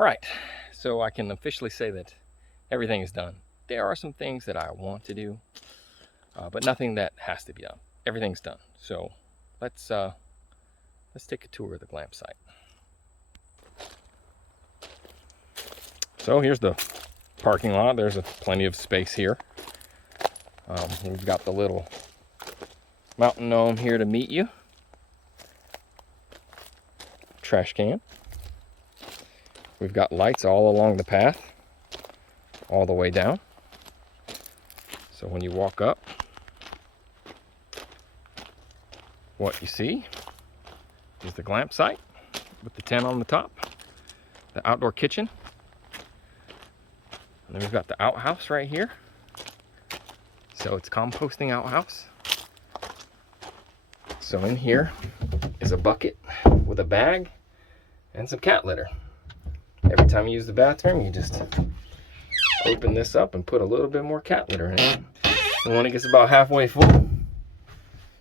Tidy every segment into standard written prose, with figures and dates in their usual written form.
All right, so I can officially say that everything is done. There are some things that I want to do, but nothing that has to be done. Everything's done. So let's take a tour of the glam site. So here's the parking lot. There's plenty of space here. We've got the little mountain gnome here to meet you. Trash can. We've got lights all along the path, all the way down. So when you walk up, what you see is the glam site with the tent on the top, the outdoor kitchen, and then we've got the outhouse right here. So it's composting outhouse. So in here is a bucket with a bag and some cat litter. Every time you use the bathroom, you just open this up and put a little bit more cat litter in it. And when it gets about halfway full,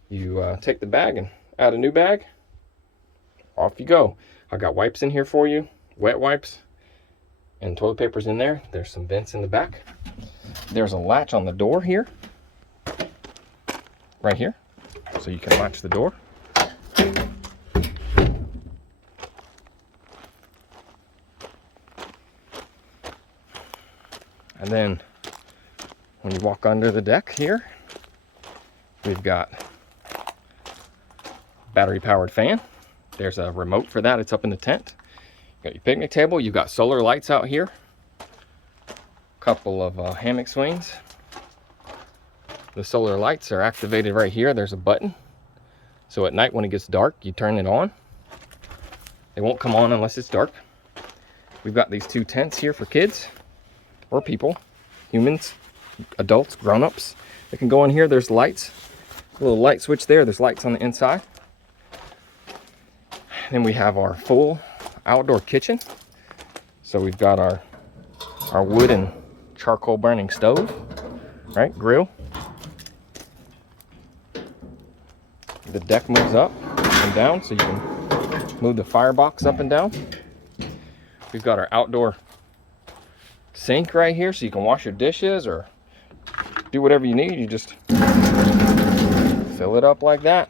you take the bag and add a new bag. Off you go. I got wipes in here for you, wet wipes, and toilet paper's in there. There's some vents in the back. There's a latch on the door here, right here, so you can latch the door. And then when you walk under the deck here, we've got battery powered fan. There's a remote for that. It's up in the tent. You got your picnic table. You've got solar lights out here. Couple of hammock swings. The solar lights are activated right here. There's a button. So at night when it gets dark, you turn it on. They won't come on unless it's dark. We've got these two tents here for kids or people, humans, adults, grown-ups. They can go in here. There's lights. A little light switch there. There's lights on the inside. Then we have our full outdoor kitchen. So we've got our wood and charcoal burning stove, right? Grill. The deck moves up and down, so you can move the firebox up and down. We've got our outdoor sink right here, so you can wash your dishes or do whatever you need. You just fill it up like that.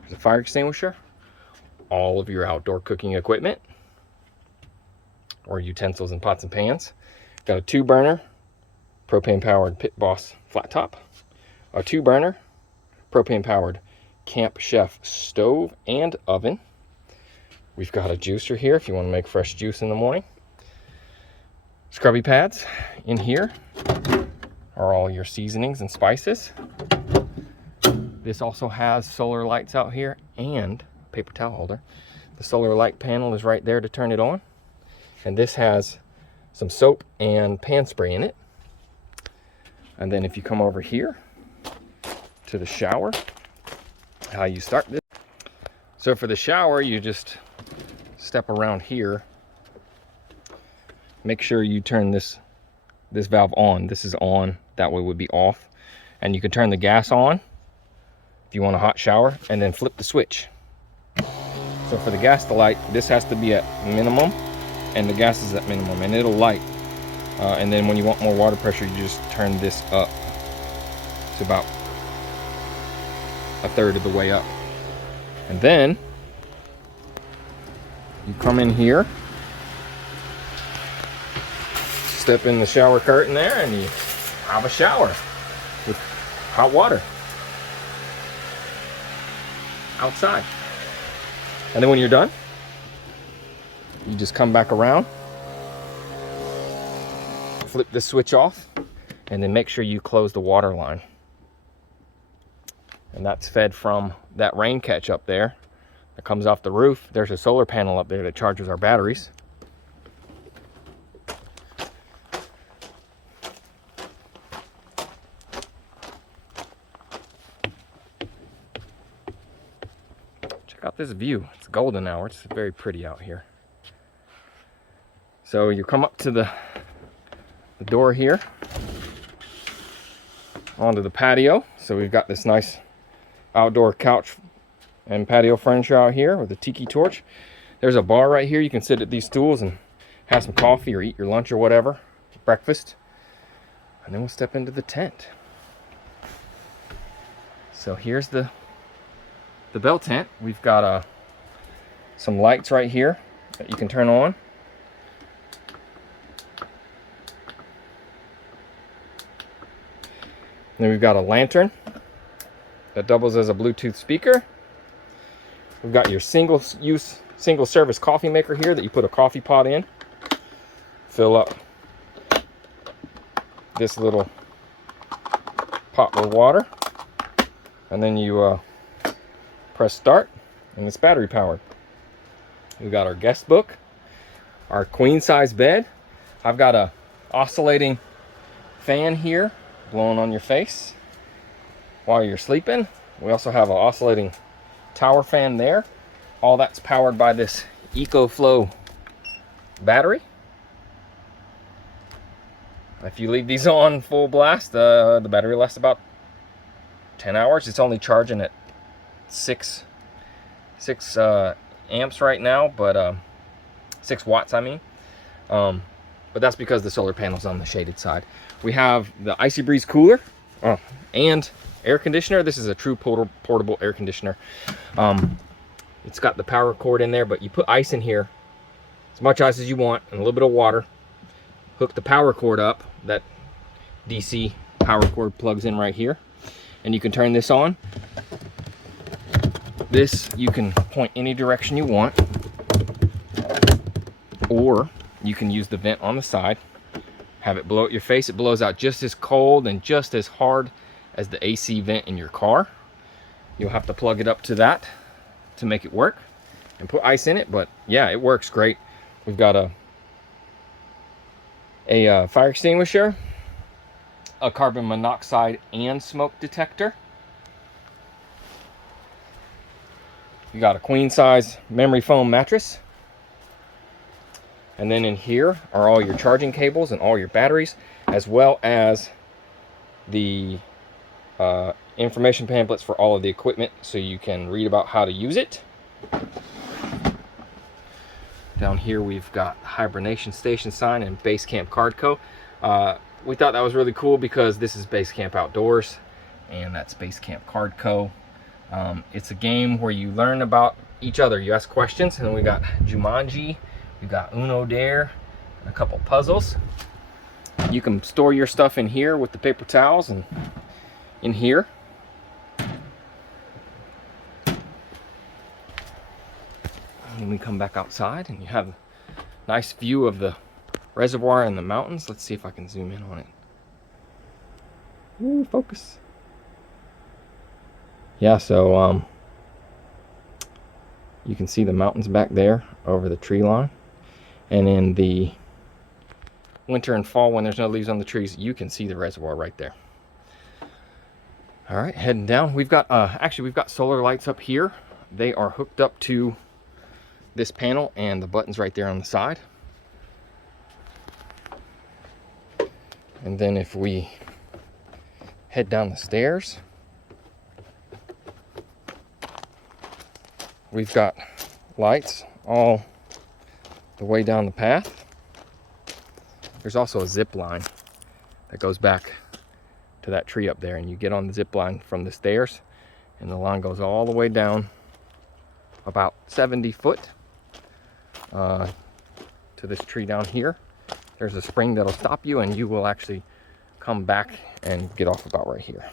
There's a fire extinguisher. All of your outdoor cooking equipment or utensils and pots and pans. Got a 2-burner propane powered Pit Boss flat top, a 2-burner propane powered Camp Chef stove and oven. We've got a juicer here if you want to make fresh juice in the morning. Scrubby pads. In here are all your seasonings and spices. This also has solar lights out here and paper towel holder. The solar light panel is right there to turn it on. And this has some soap and pan spray in it. And then if you come over here to the shower, how you start this. So for the shower, you just step around here. Make sure you turn this valve on. This is on, that way would be off. And you can turn the gas on if you want a hot shower, and then flip the switch. So for the gas to light, this has to be at minimum, and the gas is at minimum, and it'll light. And then when you want more water pressure, you just turn this up to about 1/3 of the way up. And then you come in here, step in the shower curtain there, and you have a shower with hot water outside. And then when you're done, you just come back around, flip the switch off, and then make sure you close the water line. And that's fed from that rain catch up there that comes off the roof. There's a solar panel up there that charges our batteries. Check out this view. It's golden hour. It's very pretty out here. So you come up to the door here onto the patio. So we've got this nice outdoor couch and patio furniture out here with a tiki torch. There's a bar right here. You can sit at these stools and have some coffee or eat your lunch or whatever, breakfast, and then we'll step into the tent. So here's the bell tent. We've got some lights right here that you can turn on. Then we've got a lantern that doubles as a Bluetooth speaker. We've got your single-use, single-service coffee maker here that you put a coffee pot in. Fill up this little pot with water, and then you press start, and it's battery powered. We've got our guest book, our queen size bed. I've got a oscillating fan here blowing on your face while you're sleeping. We also have an oscillating tower fan there. All that's powered by this EcoFlow battery. If you leave these on full blast, the battery lasts about 10 hours. It's only charging at 6 amps right now, but 6 watts, I mean. But that's because the solar panel's on the shaded side. We have the Icy Breeze cooler and air conditioner. This is a true portable air conditioner. It's got the power cord in there, but you put ice in here, as much ice as you want, and a little bit of water. Hook the power cord up. That DC power cord plugs in right here, and you can turn this on. This you can point any direction you want, or you can use the vent on the side, have it blow at your face. It blows out just as cold and just as hard as the AC vent in your car. You'll have to plug it up to that to make it work and put ice in it, but yeah, it works great. We've got a fire extinguisher, a carbon monoxide and smoke detector. You got a queen size memory foam mattress. And then in here are all your charging cables and all your batteries, as well as the information pamphlets for all of the equipment, so you can read about how to use it. Down here we've got hibernation station sign and base camp card co. We thought that was really cool because this is Base Camp Outdoors and that's Base Camp Card Co. It's a game where you learn about each other. You ask questions, and then we got Jumanji, we got Uno Dare, and a couple puzzles. You can store your stuff in here with the paper towels and in here. And we come back outside and you have a nice view of the reservoir and the mountains. Let's see if I can zoom in on it. Ooh, focus. Yeah, so you can see the mountains back there over the tree line. And in the winter and fall, when there's no leaves on the trees, you can see the reservoir right there. All right, heading down. We've got actually we've got solar lights up here. They are hooked up to this panel and the buttons right there on the side. And then if we head down the stairs, we've got lights all the way down the path. There's also a zip line that goes back to that tree up there, and you get on the zip line from the stairs, and the line goes all the way down about 70 foot to this tree down here. There's a spring that'll stop you, and you will actually come back and get off about right here.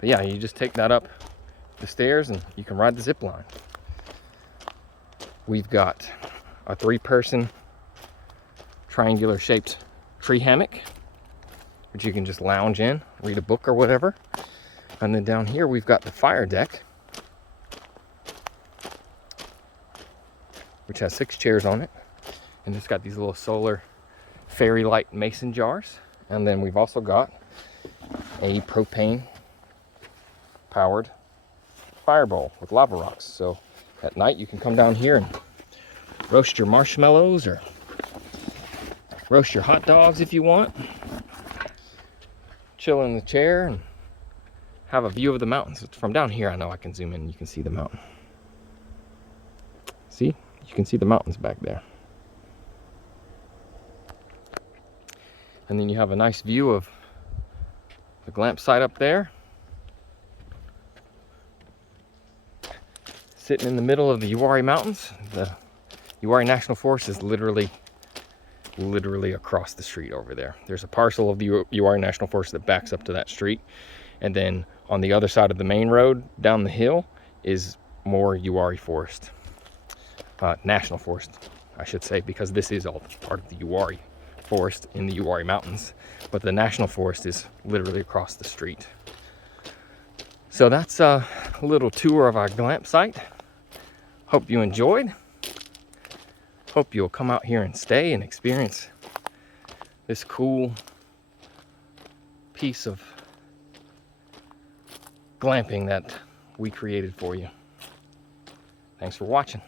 But yeah, you just take that up the stairs and you can ride the zip line. We've got a 3-person triangular shaped tree hammock, which you can just lounge in, read a book or whatever. And then down here we've got the fire deck, which has 6 chairs on it, and it's got these little solar fairy light mason jars. And then we've also got a propane powered fire bowl with lava rocks. So at night you can come down here and roast your marshmallows or roast your hot dogs if you want. Chill in the chair and have a view of the mountains. From down here I know I can zoom in and you can see the mountain. See? You can see the mountains back there. And then you have a nice view of the glampsite up there. Sitting in the middle of the Uwharrie Mountains. The Uwharrie National Forest is literally across the street over there. There's a parcel of the Uwharrie National Forest that backs up to that street. And then on the other side of the main road down the hill is more Uwharrie Forest. National Forest, I should say, because this is all part of the Uwharrie Forest in the Uwharrie Mountains. But the National Forest is literally across the street. So that's a little tour of our glampsite. Hope you enjoyed. Hope you'll come out here and stay and experience this cool piece of glamping that we created for you. Thanks for watching.